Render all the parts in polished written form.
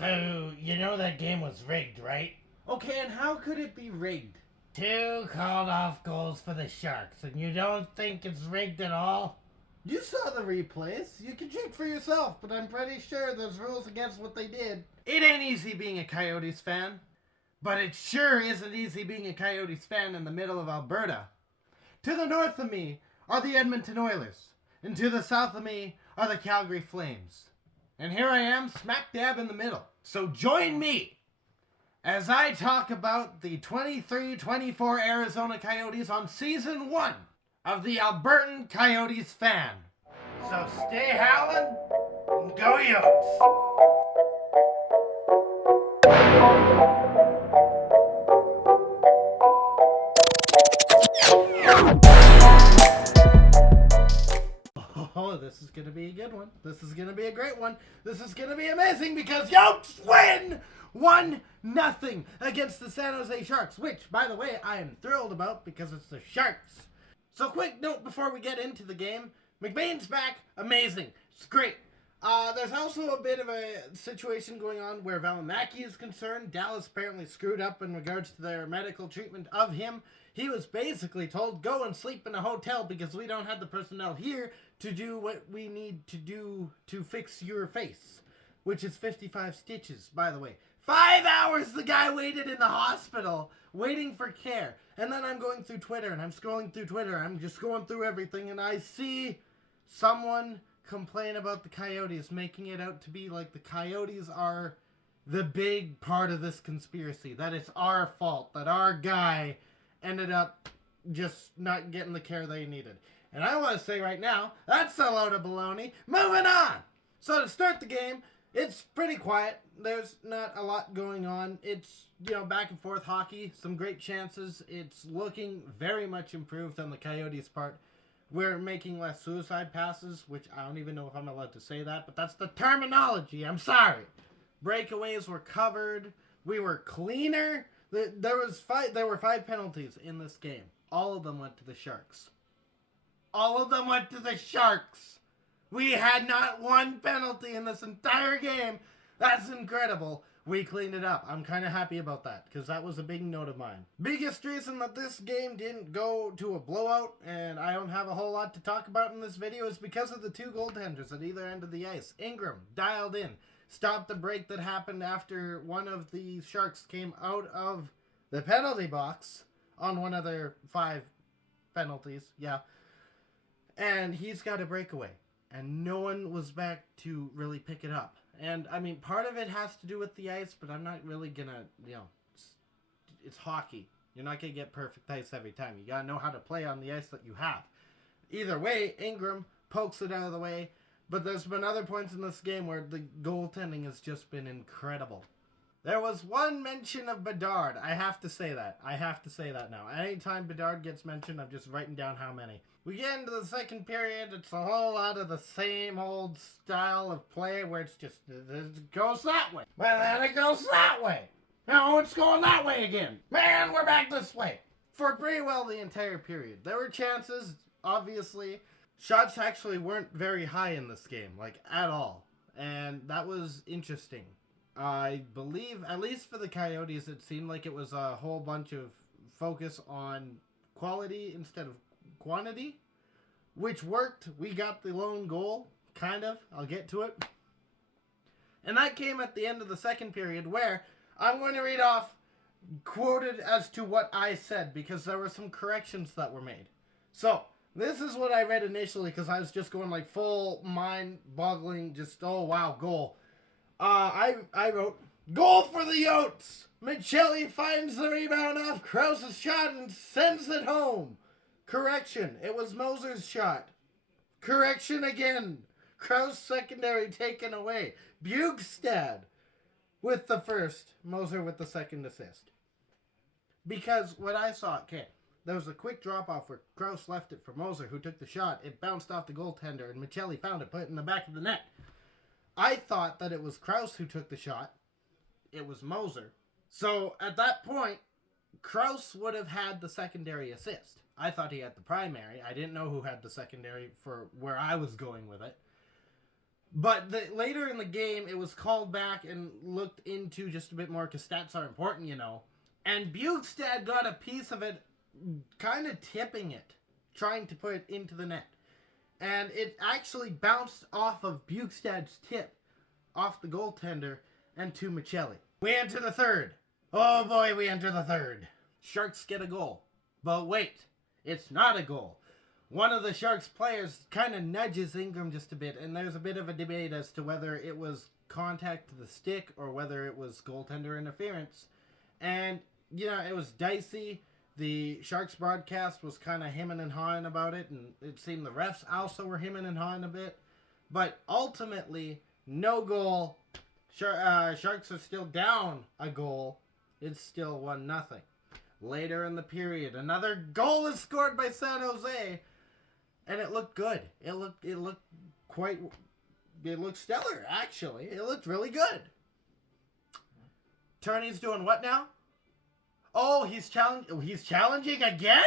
So, you know that game was rigged, right? Okay, and how could it be rigged? 2 called off goals for the Sharks, and you don't think it's rigged at all? You saw the replays. You can check for yourself, but I'm pretty sure there's rules against what they did. It ain't easy being a Coyotes fan. But it sure isn't easy being a Coyotes fan in the middle of Alberta. To the north of me are the Edmonton Oilers, and to the south of me are the Calgary Flames. And here I am, smack dab in the middle. So join me as I talk about the 23-24 Arizona Coyotes on Season 1 of the Albertan Coyotes Fan. So stay howling and go Yotes! Oh, this is going to be a good one. This is going to be a great one. This is going to be amazing because Yotes win 1-0 against the San Jose Sharks, which, by the way, I am thrilled about because it's the Sharks. So quick note before we get into the game. McBain's back. Amazing. It's great. There's also a bit of a situation going on where Valimaki is concerned. Dallas apparently screwed up in regards to their medical treatment of him. He was basically told, go and sleep in a hotel because we don't have the personnel here to do what we need to do to fix your face. Which is 55 stitches, by the way. 5 hours the guy waited in the hospital, waiting for care. And then I'm going through Twitter, and I'm scrolling through Twitter. I'm just going through everything, and I see someone complain about the Coyotes, making it out to be like the Coyotes are the big part of this conspiracy. That it's our fault, that our guy ended up just not getting the care they needed. And I want to say right now, that's a load of baloney. Moving on! So to start the game, it's pretty quiet. There's not a lot going on. It's, back and forth hockey, some great chances. It's looking very much improved on the Coyotes' part. We're making less suicide passes, which I don't even know if I'm allowed to say that, but that's the terminology. I'm sorry. Breakaways were covered. We were cleaner. There were 5 penalties in this game. All of them went to the Sharks. All of them went to the Sharks. We had not one penalty in this entire game. That's incredible. We cleaned it up. I'm kind of happy about that because that was a big note of mine. Biggest reason that this game didn't go to a blowout and I don't have a whole lot to talk about in this video is because of the 2 goaltenders at either end of the ice. Ingram dialed in, stopped the break that happened after one of the Sharks came out of the penalty box on one of their 5 penalties. Yeah. And he's got a breakaway. And no one was back to really pick it up. And, part of it has to do with the ice, but I'm not really going to, it's hockey. You're not going to get perfect ice every time. You got to know how to play on the ice that you have. Either way, Ingram pokes it out of the way. But there's been other points in this game where the goaltending has just been incredible. There was one mention of Bedard. I have to say that. I have to say that now. Anytime Bedard gets mentioned, I'm just writing down how many. We get into the second period. It's a whole lot of the same old style of play where it's just, it goes that way. Well, then it goes that way. Now it's going that way again. Man, we're back this way. For pretty well the entire period. There were chances, obviously. Shots actually weren't very high in this game, at all. And that was interesting. I believe, at least for the Coyotes, it seemed like it was a whole bunch of focus on quality instead of quantity, which worked. We got the lone goal, kind of. I'll get to it. And that came at the end of the second period where I'm going to read off quoted as to what I said because there were some corrections that were made. So, this is what I read initially because I was just going full mind-boggling, just, oh wow, goal. I wrote, goal for the Yotes! Michelli finds the rebound off Krause's shot and sends it home. Correction, it was Moser's shot. Correction again. Krause secondary taken away. Bugstad with the first, Moser with the second assist. Because what I saw, there was a quick drop-off where Krause left it for Moser, who took the shot. It bounced off the goaltender, and Michelli found it, put it in the back of the net. I thought that it was Krause who took the shot. It was Moser. So, at that point, Krause would have had the secondary assist. I thought he had the primary. I didn't know who had the secondary for where I was going with it. But later in the game, it was called back and looked into just a bit more because stats are important, you know. And Bukestad got a piece of it, kind of tipping it, trying to put it into the net. And it actually bounced off of Bukestad's tip, off the goaltender, and to Michelli. We enter the third. Oh boy, we enter the third. Sharks get a goal. But wait, it's not a goal. One of the Sharks players kind of nudges Ingram just a bit, and there's a bit of a debate as to whether it was contact to the stick or whether it was goaltender interference. And, you know, it was dicey. The Sharks broadcast was kind of hemming and hawing about it, and it seemed the refs also were hemming and hawing a bit. But ultimately, no goal. Sharks are still down a goal. It's still 1-0. Later in the period, another goal is scored by San Jose, and it looked good. It looked stellar, actually. It looked really good. Turney's doing what now? Oh, he's challenging again?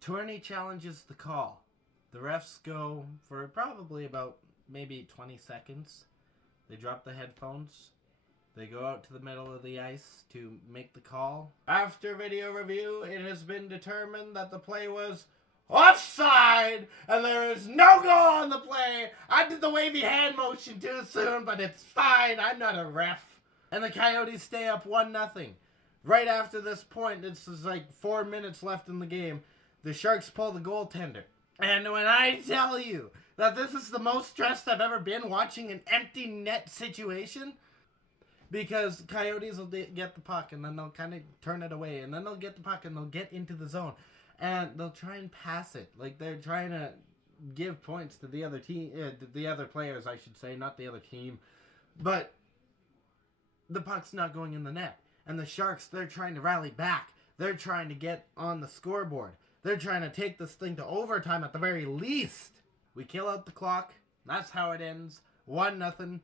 Tourney challenges the call. The refs go for probably about maybe 20 seconds. They drop the headphones. They go out to the middle of the ice to make the call. After video review, it has been determined that the play was offside, and there is no goal on the play. I did the wavy hand motion too soon, but it's fine. I'm not a ref. And the Coyotes stay up 1-0. Right after this point, it's like 4 minutes left in the game. The Sharks pull the goaltender. And when I tell you that this is the most stressed I've ever been watching an empty net situation, because Coyotes will get the puck and then they'll kind of turn it away, and then they'll get the puck and they'll get into the zone and they'll try and pass it. Like they're trying to give points to the other team, the other players, I should say, not the other team. But the puck's not going in the net. And the Sharks, they're trying to rally back. They're trying to get on the scoreboard. They're trying to take this thing to overtime at the very least. We kill out the clock. That's how it ends. 1-0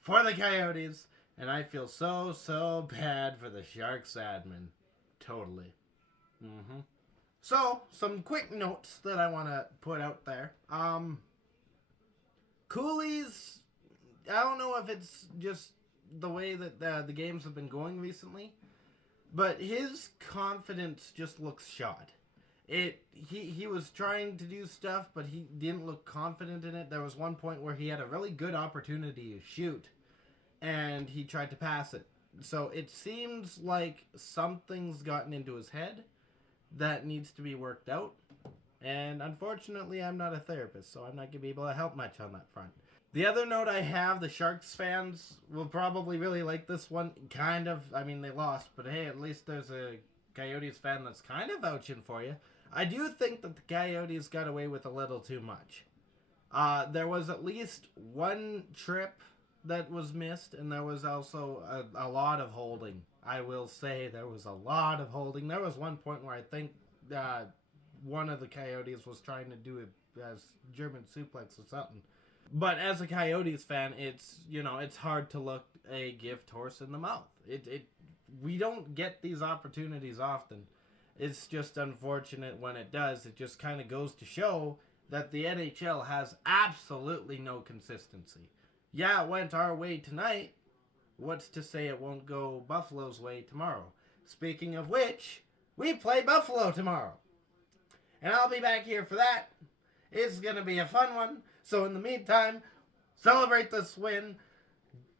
for the Coyotes. And I feel so bad for the Sharks admin. Totally. So, some quick notes that I want to put out there. Cooley's, I don't know if it's just the way that the games have been going recently, but his confidence just looks shot. He was trying to do stuff, but he didn't look confident in it. There was one point where he had a really good opportunity to shoot, and he tried to pass it. So it seems like something's gotten into his head that needs to be worked out. And unfortunately, I'm not a therapist, so I'm not going to be able to help much on that front. The other note I have, the Sharks fans will probably really like this one. Kind of. I mean, they lost, but hey, at least there's a Coyotes fan that's kind of vouching for you. I do think that the Coyotes got away with a little too much. There was at least one trip that was missed, and there was also a lot of holding. I will say there was a lot of holding. There was one point where I think one of the Coyotes was trying to do a German suplex or something. But as a Coyotes fan, it's hard to look a gift horse in the mouth. We don't get these opportunities often. It's just unfortunate when it does. It just kind of goes to show that the NHL has absolutely no consistency. Yeah, it went our way tonight. What's to say it won't go Buffalo's way tomorrow? Speaking of which, we play Buffalo tomorrow. And I'll be back here for that. It's going to be a fun one. So in the meantime, celebrate this win.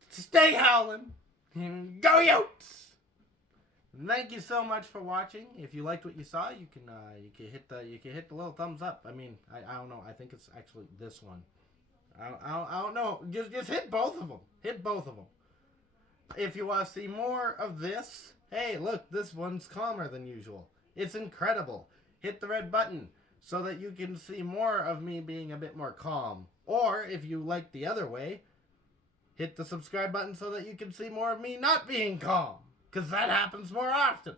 Stay howling. And go Yotes! Thank you so much for watching. If you liked what you saw, you can hit the little thumbs up. I mean, I don't know. I think it's actually this one. I don't know. Just hit both of them. Hit both of them. If you want to see more of this, hey, look, this one's calmer than usual. It's incredible. Hit the red button so that you can see more of me being a bit more calm. Or, if you like the other way, hit the subscribe button so that you can see more of me not being calm. Because that happens more often.